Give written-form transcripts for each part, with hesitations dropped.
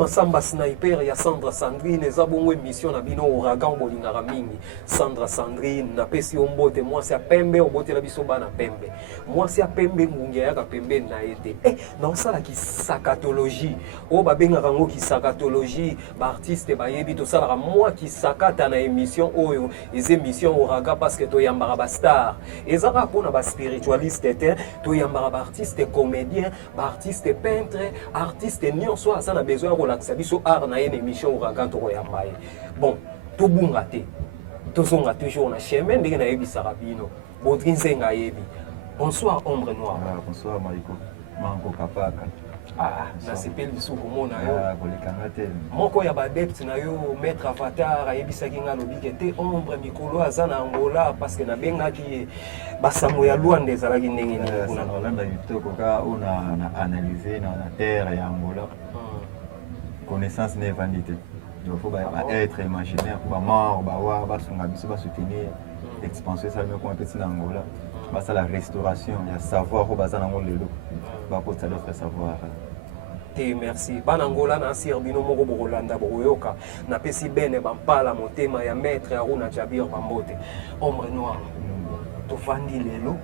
Massamba Sniper ya Sandra Sandrine eza bongo émission na bino Ouragan bolingaka mingi. Sandra Sandrine na pesi ombote mwasi ya pembe obote la biso bana pembe. Mwasi ya pembe ngungia yaka pembe na ete. Na osala ki sakatologie. O babengaka ngo ki sakatologie, ba artiste bayebi to sala moi ki sakata na émission oyo, les émissions Ouragan parce que to yambara ba star. Ezaka pona ba spiritualiste te, to yambara ba artiste comédien, ba artiste peintre, artiste nyonso asa na besoin relaxer biso art na une émission Ouragan to yambaye. Bon, to bunga te. To zonga toujours na chemin ndenge na yebi sarabino. Bodrin Senga yebi. Bonsoir Ombre Noire. Bonsoir Mariko. Manko Kapaka. Na sepeli biso komona yo. Kolikanga te. Moko ya badepte na yo maître Avatar ayebisaki nga lobike te Ombre mikolo aza na Angola parce que na bengaki basango ya Luanda ezalaki ndenge nini kuna na Holanda yitoko ka ona na analyser na terre ya Angola. Connaissance n'est vanité. Il faut être imaginaire pour mort ba sunga biso ba soutenir l'expansion ça comme petit na Angola. Basa la restauration ya savoir ko baza na ngolelo. Ba ko tsala faire savoir. Te merci. Bana Angola na sirbino moko bokolanda boyoka na pesi bene bampala motema ya maître Aruna Jabir Bambote. Ombre Noire. To fandi lelo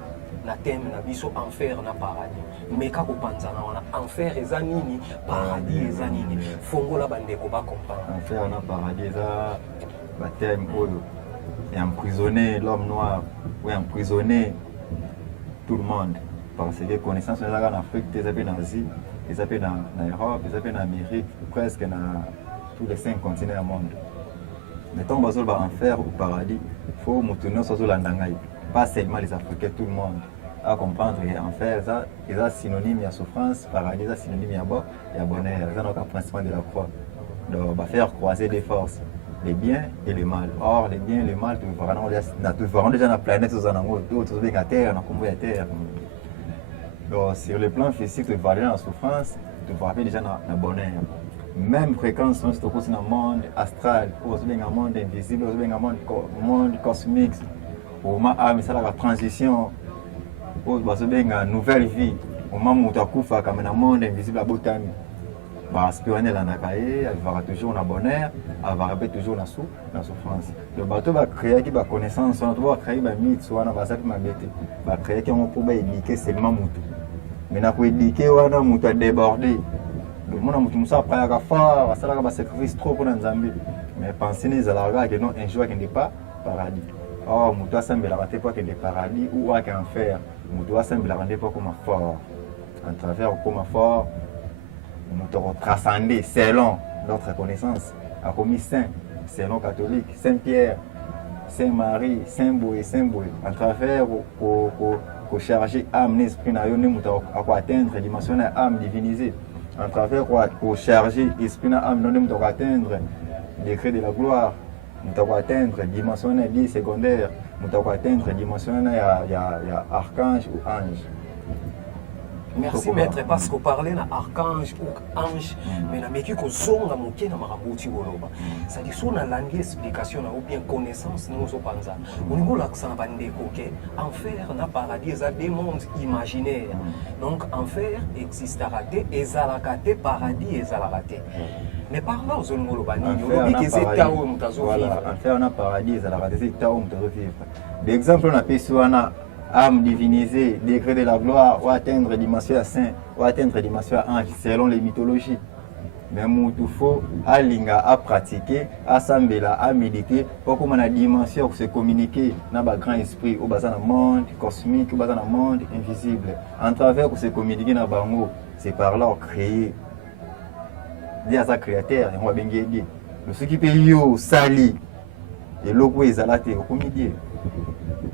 na thème na biso enfer na paradis. Meka ko panzana wana enfer eza nini, paradis eza nini. Fongola bandeko ba comprendre. Enfer na paradis eza ba thème oyo et emprisonner l'homme noir ou emprisonner tout le monde parce que connaissance en Afrique, des appels en Asie, des appels en Europe, des appels en Amérique, presque dans tous les 5 continents du monde. Mettons basol ba enfer ou paradis, il faut moutouner sur l'andangaï, pas seulement les Africains, tout le monde à comprendre que enfer est synonyme à souffrance, paradis est synonyme à bon et à bonheur, c'est donc un principe de la croix. Donc on va faire croiser des forces. Les biens et le mal. Or, les biens et le mal, tu verras déjà dans la planète, tu vas la terre, on a la terre. Donc, sur le plan physique, tu vas dans la souffrance, tu vas déjà dans le bonheur. Même fréquence, tu vas dans le monde astral, tu vas dans le monde invisible, tu vas dans le monde cosmique. Au moment où tu as la transition, tu vas dans une nouvelle vie. Au moment où tu as coupé comme dans le monde invisible à Botami. Va espionner la nakaye, elle va toujours dans le bonheur, elle va répéter toujours la souffrance. Le bateau va créer qui va connaissance, on va créer un mythe, soit on va va créer qui on peut éduquer seulement Moutou. Mais on peut éduquer, on a Moutou débordé. Le monde a Moutou Moussa après à faire, ça va sacrifice trop pour les Zambie. Mais pensez les alargas que non un jour qui n'est pas paradis. Or Moutou a semblé la rater pas qu'il est paradis ou à qu'en faire. Moutou a semblé la rendre pas comme fort. En travers comme fort. Nous avons transcendé selon notre connaissance, a commis saint, selon catholique, Saint-Pierre, Saint-Marie, Saint-Boué, à travers pour charger âme, esprit, nous avons atteindre la dimension de l'âme divinisée, à travers pour charger esprit, âme, nous avons atteindre le décret de la gloire, nous avons atteindre la dimension de vie secondaire, nous avons atteindre la dimension de archange ou ange. Merci maître parce que parler na archange ou ange mais na meki ko zonga moké na marabuti woloba ça dit sur na langue explication ou bien connaissance nous so panza on ngo la kusana bande koké enfer na paradis eza des mondes imaginaires donc enfer existera te ezalaka te paradis ezalaka te mais par là aux ngolo banini on dit que c'est tao mutazo voilà enfer na paradis ezalaka te c'est tao mutazo vivre l'exemple on appelle ça âme divinisée, degré de la gloire, ou atteindre la dimension à saint, ou atteindre la dimension à ange, selon les mythologies. Mais il faut à pratiquer, à s'embêler, à méditer, pour comment la dimension se communiquer dans le grand esprit, au bas dans le monde cosmique, au bas dans le monde invisible. En travers pour se communiquer dans le bango, c'est par là créer des créateurs, et on va bien dire. Ce qui peut y sali, et l'eau est à la terre, au comédien.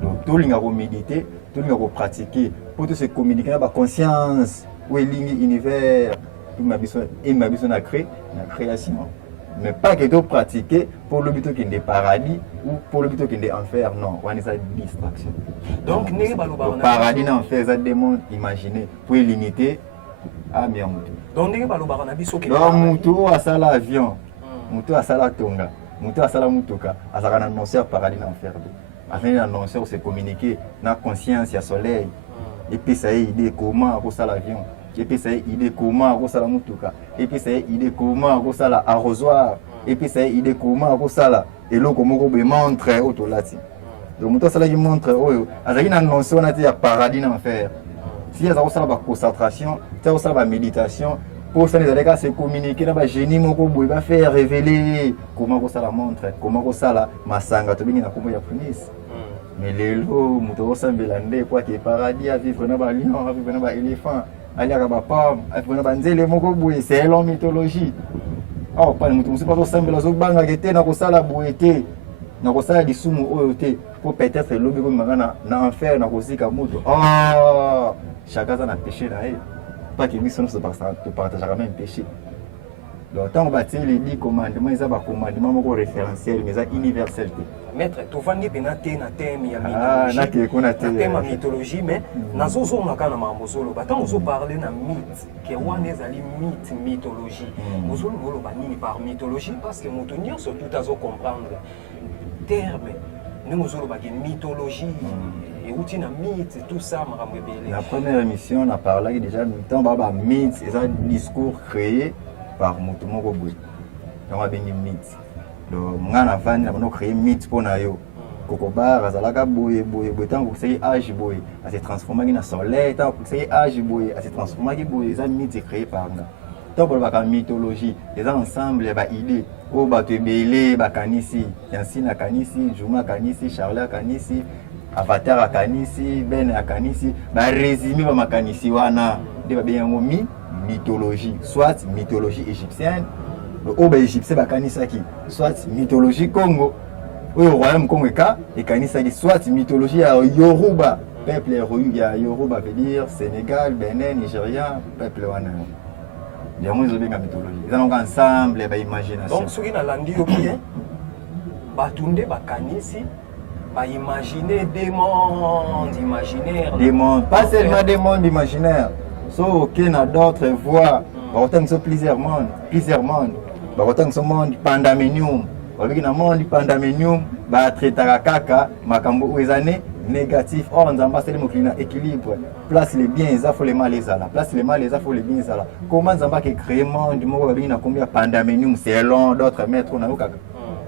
Donc, tout le monde méditer, tout le monde pratiquer pour se communiquer dans la conscience, où est l'univers, tout ma besoin de créer la création. Mais pas que de pratiquer pour le but qu'il y ait paradis ou pour le but qu'il y ait enfer, non, on est à distraction. Donc, le paradis l'enfer, c'est des mondes imaginés pour limiter à Miamoutou. Donc, Moutou a ça l'avion, Moutou a ça la tonga, Moutou a ça la moutouka, a ça l'annonceur paradis l'enfer. Afin d'annoncer, se communiquer dans la conscience, il y a soleil. Et puis ça y est, idée comment pour ça l'avion. et puis c'est idée comment ko sala mutuka et puis c'est idée comment ko sala arrosoir et puis c'est idée comment ko sala eloko moko be montre autolati donc muto sala qui montre oyo azaki na notion na ya paradis na enfer si azako sala ba concentration ça sala ba méditation pour ça les allez se communiquer na ba génie moko boye ba faire révéler comment ko sala montre comment ko sala masanga to bingi na kombo ya punis. Mais les lots, nous sommes bellandés, quoi que paradis, à vivre dans les lions, à vivre dans les éléphants, à aller à la pomme, à vivre dans les mokoboué, c'est une mythologie. Oh, pas nous sommes pas ensemble, la zobanga qui était dans la salle à boueté, dans la salle de sumo oyoté, pour peut-être le lobby comme dans l'enfer, dans la zika moto. Oh, chacun a péché là, pas que nous sommes partagés même péché. Donc, tant qu'on bâtit les 10 commandements, ils ont des commandements référentiels, mais ils sont universels. Maître, tu vas dire que tu as un thème de mythologie, mais tu as un parler de mythe, qui est un mythe, mythologie. Vous avez par mythologie parce que nous devons surtout comprendre le terme. Nous avons mythologie, et où mythe, tout ça. La première émission, on a parlé déjà de mythe, c'est un discours créé par Mutumo Boboui. On a bien une mythe. Donc, on a créé un mythe pour nous. Kokobar, Azalaka Boye, tant que c'est âge Boye, à se transformer en soleil, tant que c'est âge Boye, à se transformer en Boye, c'est un mythe créé par nous. Tant que la mythologie, les ensembles, les idées, oh, tu es belé, Kanisi, Yansina Kanisi, Juma Kanisi, Charles Kanisi, Avatar Kanisi, Ben Kanisi, résumé ma Kanisi, wana, de bien mythologie, soit mythologie égyptienne, le égyptien bakanisaki, soit mythologie Congo, au royaume Congo et kanisaki, soit mythologie Yoruba, peuple Yoruba veut dire Sénégal, Bénin, Nigeria, peuple wana. Il y a moins de mythologie. Ils ont ensemble et imagination. Donc ceux qui n'ont landi bien, batunde bakanisi, imaginer des mondes imaginaires. Des mondes, pas seulement des mondes imaginaires. Sauf qu'il y a d'autres voies, autant que plusieurs mondes, autant que ce monde pandaminium, autant que le monde pandaminium, traiter kaka, makambo ouezane négatif. Or on a un équilibre. Place les biens, il faut les mal les ala. Place les mal, il faut les biens les ala. Comment on va créer monde, il combien pandaminium, c'est long, d'autres maîtres on a kaka.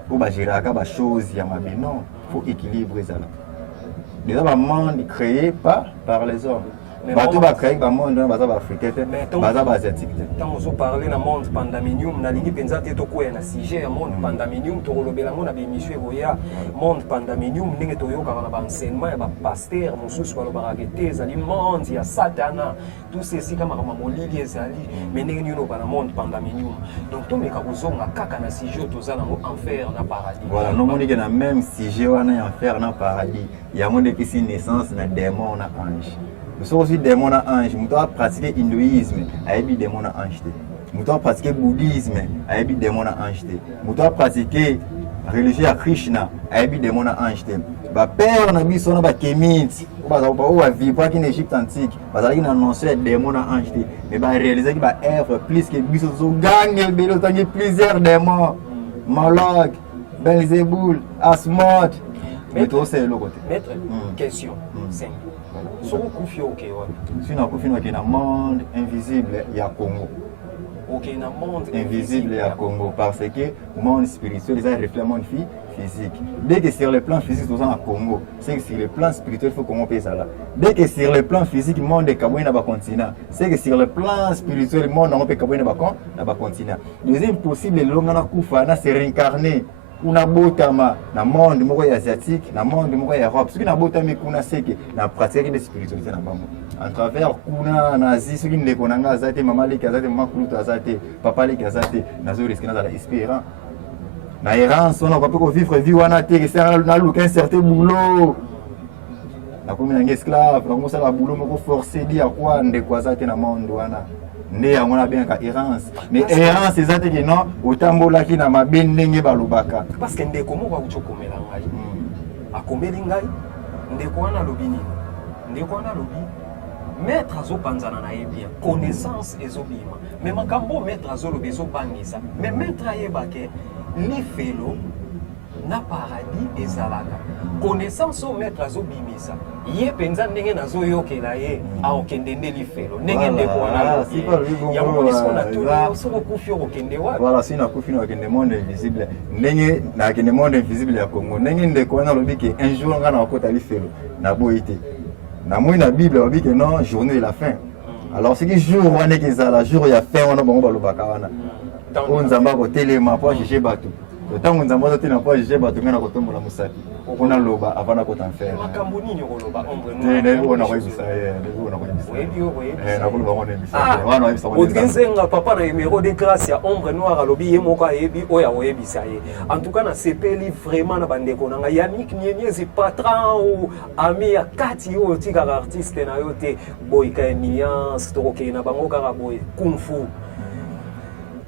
Pour gérer kaka choses, il y a non, faut équilibrer ça. Déjà un monde créé par les hommes. Bateau va créer un monde africain, asiatique. Quand on parle du monde pandaminium, on a dit que un sujet du monde pandaminium, on a dit que monde pandaminium, on a enseignement, un pasteur, un monde, il y a Satana, tout ceci comme mais on a un monde pandaminium. Donc, tout le monde a un sujet en enfer, en paradis. Voilà, nous avons le même sujet en enfer, en paradis. Il y a un monde qui est naissance, un démon, un ange. Nous sommes aussi des démons anges. Nous devons pratiquer l'hindouisme, des démons anges. Nous devons pratiquer le bouddhisme, des démons anges. Nous devons pratiquer la religion à Krishna, des démons anges. Les pères ont dit qu'ils kémites, ils vivent en Égypte antique, ils ont annoncé des démons anges. Mais ils ont réalisé qu'ils ont plus que gagné plusieurs démons. Moloch, Belzéboul, Asmod. Mais tout c'est l'autre côté. Maître, question simple. Si on a un monde invisible, il y a Congo. Un monde invisible, il y a Congo. Parce que le monde spirituel, il reflète le monde physique. Dès que sur le plan physique, nous sommes à Congo. C'est que sur le plan spirituel, il faut qu'on paye ça là. Dès que sur le plan physique, le monde est Kaboué dans le continent. C'est que sur le plan spirituel, le monde est Kaboué dans le continent. Deuxième possible, le monde c'est réincarné. Kuna botama na monde moko asiatique na monde moko Europe ce qui na botami kuna seke na pratique de spiritualité na bango à travers kuna nazi ce qui ne konanga azate mama leki azate mama kuluta azate papa leki azate nazo risque na la espérance na errance on va pas vivre vie wana te que c'est na luka un certain boulot na comme un esclave na comme ça la boulot moko forcé dire quoi ndeko azate na monde wana ne yango na bien ka errance mais errance ezate que non otambolaki na mabe ndenge balobaka parce que ndeko moko akuchokomela ngai akomeli ngai ndeko wana lobi nini ndeko wana lobi maître azopanzana na ye bien connaissance ezobima mais makambo maître azolobi ezobangisa mais maître ayebake lifelo na paradis ezalaka connaissance o maître azobimisa ye penza ndenge nazoyokela ye aokende nde lifelo ndenge ndeko wana yango liso na tuni soko kufi okende wapi voilà si na kufi okende monde invisible ndenge na kende monde invisible ya Congo ndenge ndeko wana lobi ke un jour nga na okota lifelo na boyite na moi na Bible lobi ke non journée de la fin alors c'est que jour wana ke la jour ya fin wana bango balobaka wana o nzamba ko telema po juger bato tango nzamba zo tena po juger bato ngana ko tombola musapi kuna loba avana ko t'enfer makambo nini ko loba ombre no ne bona ko bisa ye ne bona ko bisa na ko loba ngone bisa wana bisa ko otkenzenga papa na numéro de grâce ya ombre noir alobi ye moko ayebi oya oyebisa ye en tout cas na sepeli vraiment na bandeko nanga Yannick Nyenyezi patron ou ami ya kati o tika artiste na yo te boyka nuance to ko na bango kaka boy kung fu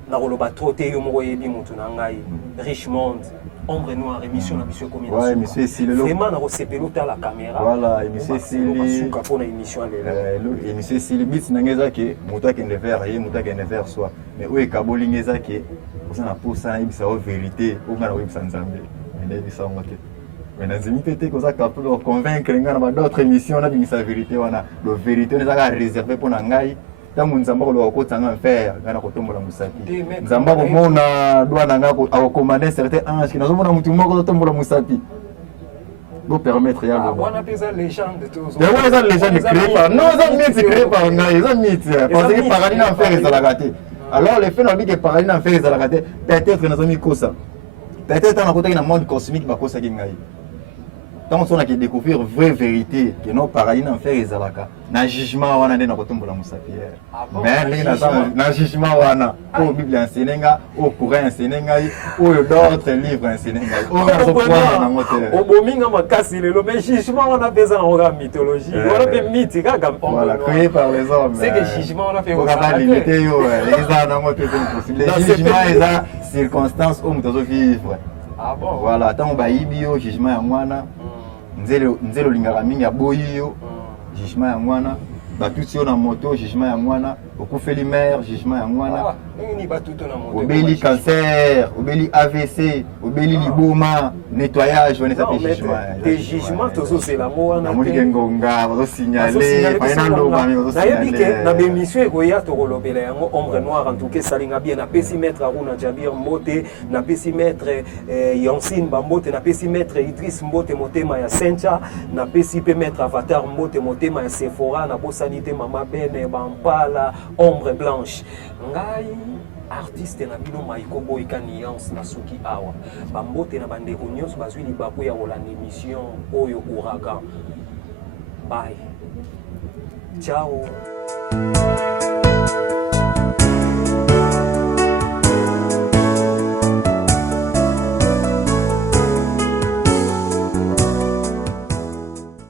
na koloba troté yo moko yebi mutu na ngai Richmond ombre noir émission na biso combien ouais monsieur Silelo vraiment na resepelo ta la caméra voilà monsieur Sileli suka pona émission le monsieur Sileli bit na ngeza ke muta ke ne vers ye muta ke ne vers soi mais o ekaboli ngeza ke osana posa na ibisa o vérité o ngana o ibisa nzambe ene bisa ngote mais na zimi tete ko za capable de convaincre ngana ba d'autres émissions na bimisa vérité wana le vérité ne za ka réserver pona ngai tangu nzamba ko lo ko tanga faire ngana ko tombola musapi nzamba ko mona douana nga ko commander certain ange ki nazomona mutu moko tombola musapi go permettre ya go wana pesa légende tous ya wana légende créé par non ça mythe créé par nga ça mythe parce que paradis en faire ça la gâté alors les faits n'ont dit que paradis en faire ça la gâté peut-être nous ami kosa peut-être on a côté dans monde cosmique ba kosa ki ngai tant on a qui découvrir vraie vérité que non paradis en faire ezalaka na jugement wana ndena kotombola musapiere mais les na jugement wana au Bible enseigna au Coran enseigna au d'autres livres enseigna au rasoir na motel au bominga makasi lelo mais jugement wana pesa na mythologie wala pe mythe kaka voilà créé par les hommes c'est que jugement wana fait on va limiter yo les ans na motel possible les jugements et la circonstances où nous vivre ah bon voilà tant ba ibio jugement ya mwana nzelo lingaka mingi ya boyi yo jugement ya mwana batuti yo na moto jugement ya mwana okufeli mère jugement ya mwana obeli cancer obeli AVC obeli liboma nettoyage wana ça jugement des jugements tozozela mo wana moni ngonga bazo signaler paina loba mi bazo signaler na bémission ekoya tokolobela yango ombre noir en tout cas salinga bien na pesi maître Aruna Jabir Mbote na pesi maître Yansine Bambote na pesi maître Idriss Mbote motema ya Sencha na pesi pe maître Avatar Mbote motema ya Sephora na bosanité mama Bene Bampala ombre blanche ngai artiste na bino maiko boyka nuance na suki awa bambote na bandeko nyonso bazwi libaku ya kolanda émission oyo Ouragan bye ciao